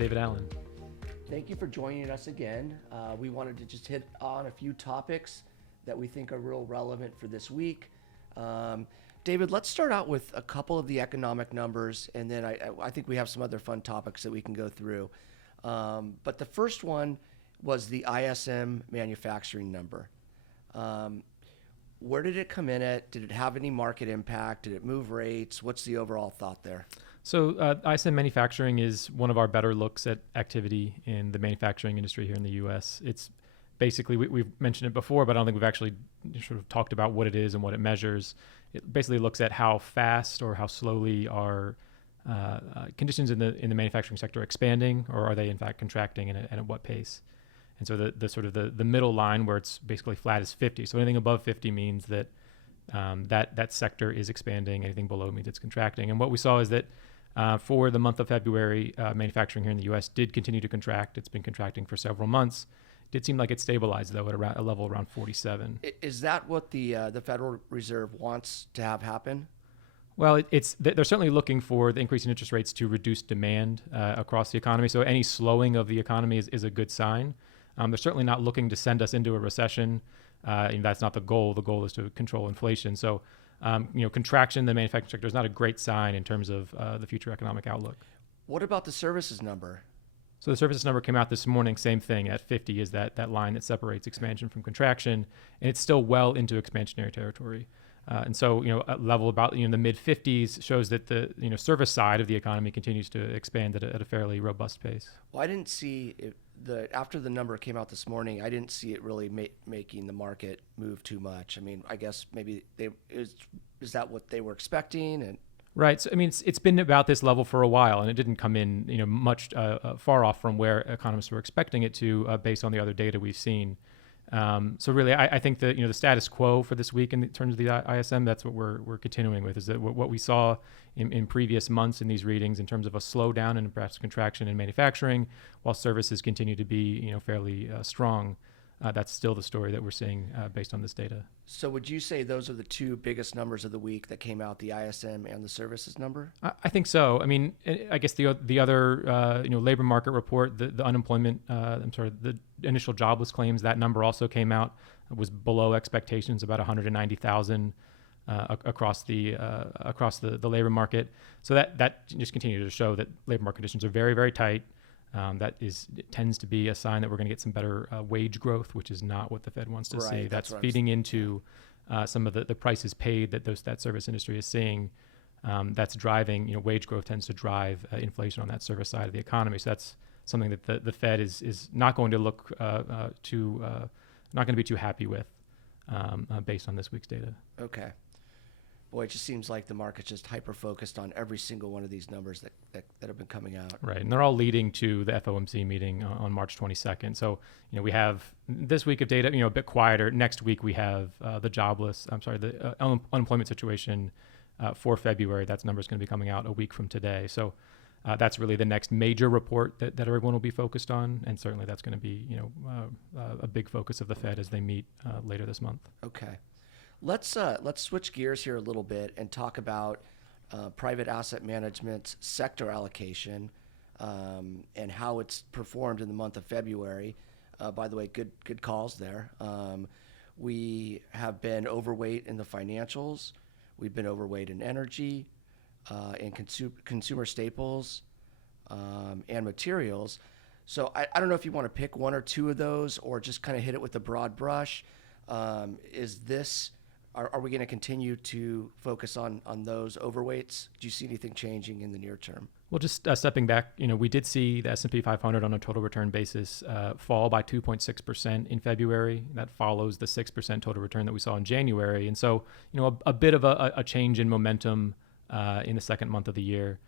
David Allen. Thank you for joining us again. We wanted to just hit on a few topics that we think are real relevant for this week. David, let's start out with a couple of the economic numbers, and then I think we have some other fun topics that we can go through. But the first one was the ISM manufacturing number. Where did it come in at? Did it have any market impact? Did it move rates? What's the overall thought there? So ISM Manufacturing is one of our better looks at activity in the manufacturing industry here in the U.S. It's basically, we've mentioned it before, but I don't think we've actually sort of talked about what it is and what it measures. It basically looks at how fast or how slowly are conditions in the manufacturing sector expanding, or are they in fact contracting, and at what pace? And so the sort of the middle line where it's basically flat is 50. So anything above 50 means that that sector is expanding. Anything below means it's contracting. And what we saw is that for the month of February, manufacturing here in the U.S. did continue to contract. It's been contracting for several months. It did seem like it stabilized, though, at around a level around 47. Is that what the Federal Reserve wants to have happen? Well, they're certainly looking for the increase in interest rates to reduce demand across the economy. So any slowing of the economy is a good sign. They're certainly not looking to send us into a recession. And that's not the goal. The goal is to control inflation. So, contraction in the manufacturing sector is not a great sign in terms of the future economic outlook. What about the services number? So the services number came out this morning. Same thing. At 50 is that line that separates expansion from contraction, and it's still well into expansionary territory. And so, a level about the mid 50s shows that the service side of the economy continues to expand at a fairly robust pace. Well, I didn't see it. After the number came out this morning, I didn't see it really making the market move too much. I mean, I guess maybe is that what they were expecting? And right. So I mean, it's been about this level for a while, and it didn't come in much far off from where economists were expecting it to, based on the other data we've seen. So really, I think that the status quo for this week in terms of the ISM, that's what we're continuing with, is that what we saw in previous months in these readings in terms of a slowdown and perhaps contraction in manufacturing, while services continue to be fairly strong. That's still the story that we're seeing based on this data. So would you say those are the two biggest numbers of the week that came out, the ISM and the services number? I think so. I mean, I guess the other labor market report, the unemployment, the initial jobless claims, that number also came out. It was below expectations, about 190,000 across the labor market. So that just continued to show that labor market conditions are very, very tight. It tends to be a sign that we're going to get some better wage growth, which is not what the Fed wants to see. That's feeding into some of the prices paid that service industry is seeing. That's driving, wage growth tends to drive inflation on that service side of the economy. So that's something that the Fed is not going to look not going to be too happy with based on this week's data. Okay. Boy, it just seems like the market's just hyper-focused on every single one of these numbers that have been coming out. Right, and they're all leading to the FOMC meeting on March 22nd. So, we have this week of data, a bit quieter. Next week we have the unemployment situation for February. That number is going to be coming out a week from today. So that's really the next major report that everyone will be focused on, and certainly that's going to be, a big focus of the Fed as they meet later this month. Okay. Let's switch gears here a little bit and talk about private asset management's sector allocation and how it's performed in the month of February. By the way, good calls there. We have been overweight in the financials. We've been overweight in energy, in consumer staples, and materials. So I don't know if you want to pick one or two of those or just kind of hit it with a broad brush. Are we going to continue to focus on those overweights? Do you see anything changing in the near term? Well, just stepping back, we did see the S&P 500 on a total return basis fall by 2.6% in February. That follows the 6% total return that we saw in January. And so, a bit of a change in momentum in the second month of the year.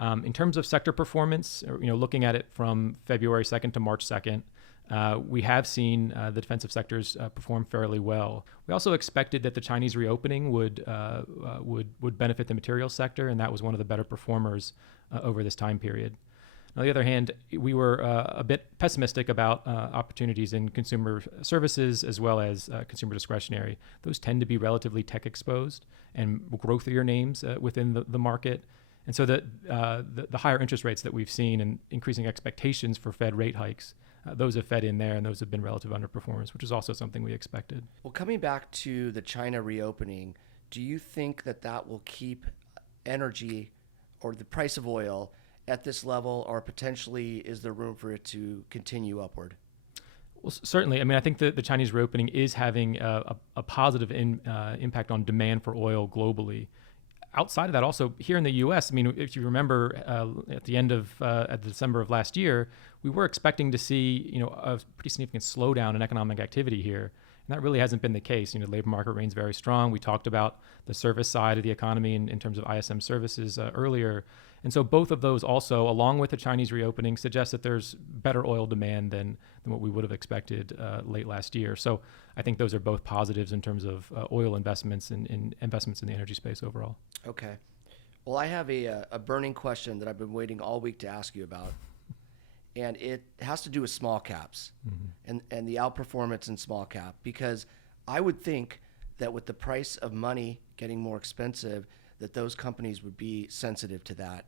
In terms of sector performance, looking at it from February 2nd to March 2nd, we have seen the defensive sectors perform fairly well. We also expected that the Chinese reopening would benefit the materials sector, and that was one of the better performers over this time period. On the other hand, we were a bit pessimistic about opportunities in consumer services as well as consumer discretionary. Those tend to be relatively tech exposed and growthier names within the market. And so the higher interest rates that we've seen and increasing expectations for Fed rate hikes, those have fed in there, and those have been relative underperformance, which is also something we expected. Well, coming back to the China reopening, do you think that will keep energy or the price of oil at this level, or potentially is there room for it to continue upward? Well, certainly. I mean, I think the Chinese reopening is having a positive impact on demand for oil globally. Outside of that, also here in the U.S., I mean, if you remember at the end of at December of last year, we were expecting to see, a pretty significant slowdown in economic activity here. And that really hasn't been the case. The labor market remains very strong. We talked about the service side of the economy in terms of ISM services earlier. And so both of those also, along with the Chinese reopening, suggest that there's better oil demand than what we would have expected late last year. So I think those are both positives in terms of oil investments and investments in the energy space overall. Okay. Well, I have a burning question that I've been waiting all week to ask you about. And it has to do with small caps and the outperformance in small cap, because I would think that with the price of money getting more expensive, that those companies would be sensitive to that.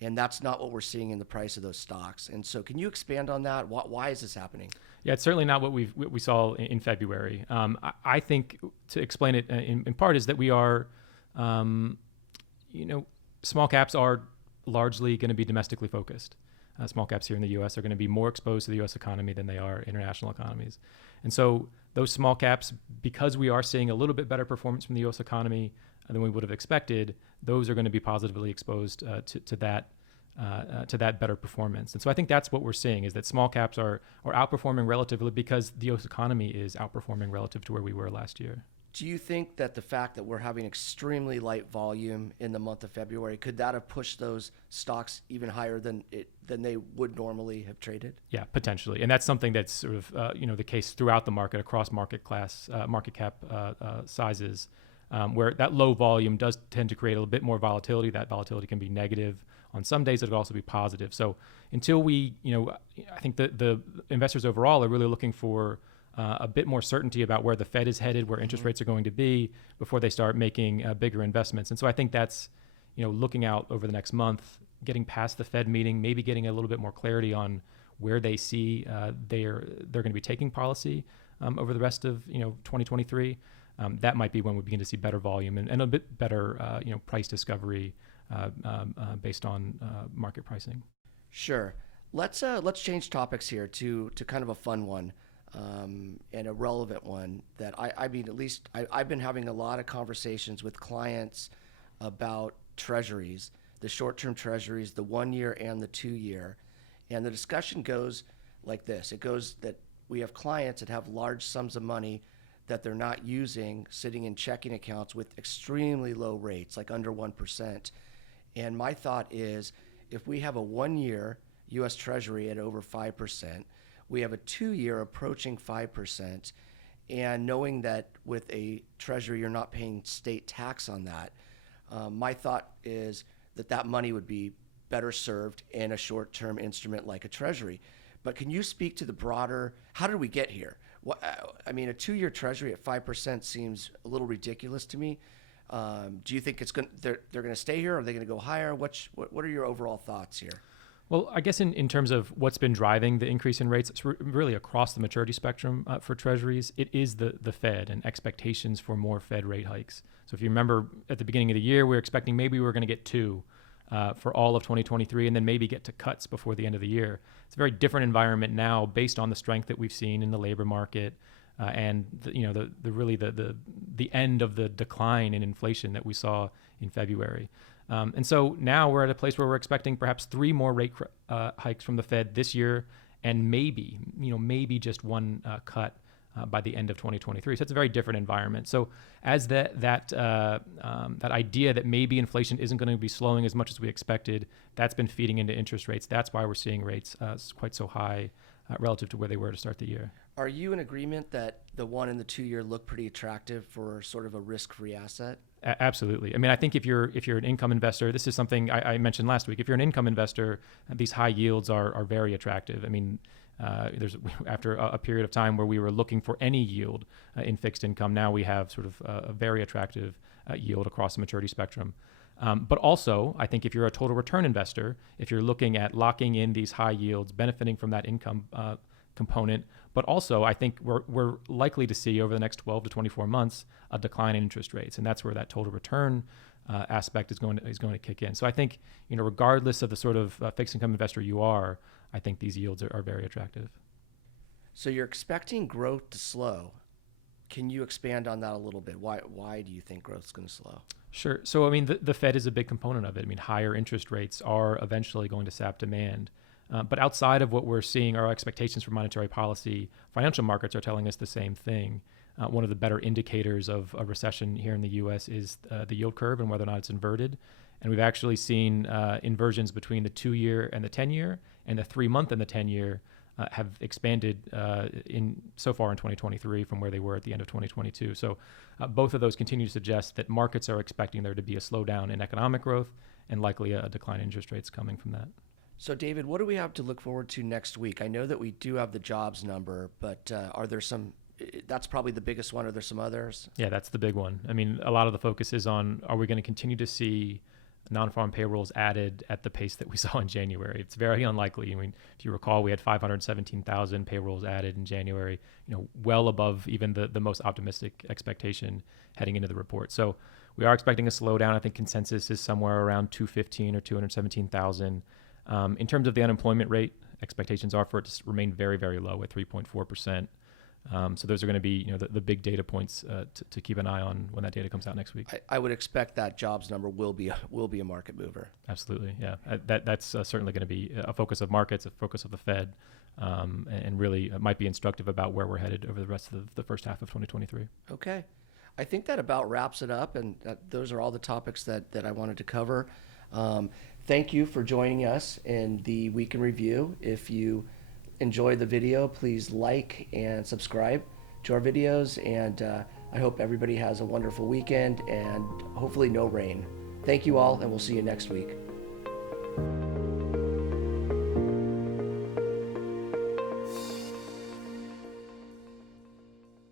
And that's not what we're seeing in the price of those stocks. And so can you expand on that? Why is this happening? Yeah, it's certainly not what we saw in February. I think to explain it in part is that we are, small caps are largely going to be domestically focused. Small caps here in the U.S. are going to be more exposed to the U.S. economy than they are international economies. And so those small caps, because we are seeing a little bit better performance from the U.S. economy than we would have expected, those are going to be positively exposed to that better performance. And so I think that's what we're seeing, is that small caps are outperforming relatively because the U.S. economy is outperforming relative to where we were last year. Do you think that the fact that we're having extremely light volume in the month of February, could that have pushed those stocks even higher than they would normally have traded? Yeah, potentially. And that's something that's sort of the case throughout the market, across market cap sizes, where that low volume does tend to create a little bit more volatility. That volatility can be negative. On some days, it could also be positive. So until we, I think the investors overall are really looking for a bit more certainty about where the Fed is headed, where interest rates are going to be before they start making bigger investments. And so I think that's, looking out over the next month, getting past the Fed meeting, maybe getting a little bit more clarity on where they see they're going to be taking policy over the rest of 2023. That might be when we begin to see better volume and a bit better price discovery based on market pricing. Sure. Let's change topics here to kind of a fun one. And a relevant one that I mean, at least I've been having a lot of conversations with clients about treasuries, the short-term treasuries, the 1 year and the 2 year. And the discussion goes like this. It goes that we have clients that have large sums of money that they're not using sitting in checking accounts with extremely low rates, like under 1%. And my thought is, if we have a 1 year U.S. Treasury at over 5%, we have a 2 year approaching 5%, and knowing that with a treasury you're not paying state tax on that, my thought is that money would be better served in a short-term instrument like a treasury. But can you speak to the broader, how did we get here? I mean, a 2 year treasury at 5% seems a little ridiculous to me. Do you think they're going to stay here? Or are they going to go higher? What are your overall thoughts here? Well, I guess in terms of what's been driving the increase in rates, it's really across the maturity spectrum for treasuries. It is the Fed and expectations for more Fed rate hikes. So if you remember at the beginning of the year, we were expecting maybe we were going to get 2 for all of 2023 and then maybe get to cuts before the end of the year. It's a very different environment now based on the strength that we've seen in the labor market and the end of the decline in inflation that we saw in February. And so now we're at a place where we're expecting perhaps 3 more rate hikes from the Fed this year, and maybe just one cut by the end of 2023. So it's a very different environment. So as that idea that maybe inflation isn't going to be slowing as much as we expected, that's been feeding into interest rates. That's why we're seeing rates quite so high relative to where they were to start the year. Are you in agreement that the 1 and the 2 year look pretty attractive for sort of a risk-free asset? Absolutely. I mean, I think if you're an income investor, this is something I mentioned last week. If you're an income investor, these high yields are very attractive. I mean, after a period of time where we were looking for any yield in fixed income, now we have sort of a very attractive yield across the maturity spectrum. But also, I think if you're a total return investor, if you're looking at locking in these high yields, benefiting from that income component, but also I think we're likely to see over the next 12 to 24 months a decline in interest rates, and that's where that total return aspect is going to kick in. So I think, regardless of the sort of fixed income investor you are, I think these yields are very attractive. So you're expecting growth to slow. Can you expand on that a little bit? Why do you think growth is going to slow? Sure. So, I mean, the Fed is a big component of it. I mean, higher interest rates are eventually going to sap demand. But outside of what we're seeing, our expectations for monetary policy, financial markets are telling us the same thing. One of the better indicators of a recession here in the U.S. is the yield curve and whether or not it's inverted. And we've actually seen inversions between the 2-year and the 10-year, and the 3-month and the 10-year have expanded so far in 2023 from where they were at the end of 2022. So both of those continue to suggest that markets are expecting there to be a slowdown in economic growth and likely a decline in interest rates coming from that. So, David, what do we have to look forward to next week? I know that we do have the jobs number, but are there some? That's probably the biggest one. Are there some others? Yeah, that's the big one. I mean, a lot of the focus is on, are we going to continue to see non-farm payrolls added at the pace that we saw in January? It's very unlikely. I mean, if you recall, we had 517,000 payrolls added in January, well above even the most optimistic expectation heading into the report. So we are expecting a slowdown. I think consensus is somewhere around 215 or 217,000. In terms of the unemployment rate, expectations are for it to remain very, very low at 3.4%. So those are going to be, the big data points to keep an eye on when that data comes out next week. I would expect that jobs number will be a market mover. Absolutely, yeah. That's certainly going to be a focus of markets, a focus of the Fed, and really might be instructive about where we're headed over the rest of the first half of 2023. Okay. I think that about wraps it up, and those are all the topics that I wanted to cover. Thank you for joining us in the Week in Review. If you enjoy the video, please like and subscribe to our videos, and I hope everybody has a wonderful weekend and hopefully no rain. Thank you all, and we'll see you next week.